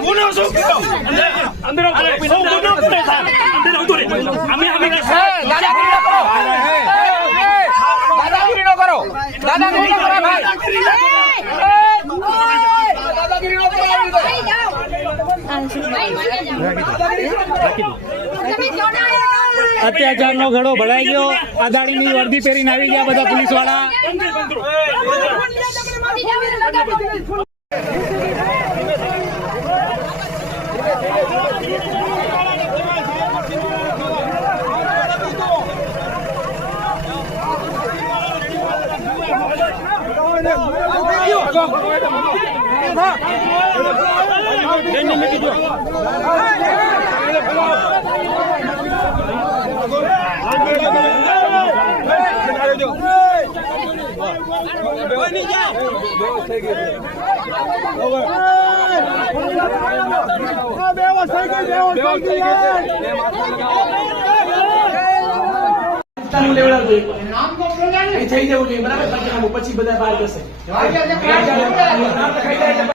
ગુનો શું કર્યો? અંદર. સૌ ગુનો કરે. અંદર આવતો રહે. અમે અમે દાદાગીરી કરો દાદાગીરી ન કરો દાદાગીરી કરો ભાઈ દાદાગીરી ન કરો. અત્યાચારનો ઘડો ભરાઈ ગયો આદાણીની વર્દી પહેરીને આવી ગયા બધા પોલીસવાળા તારું લેવડાવજો થઈ ગઈ અહીં થઈ જવું જોઈએ બરાબર પછી પછી બધા બહાર જશે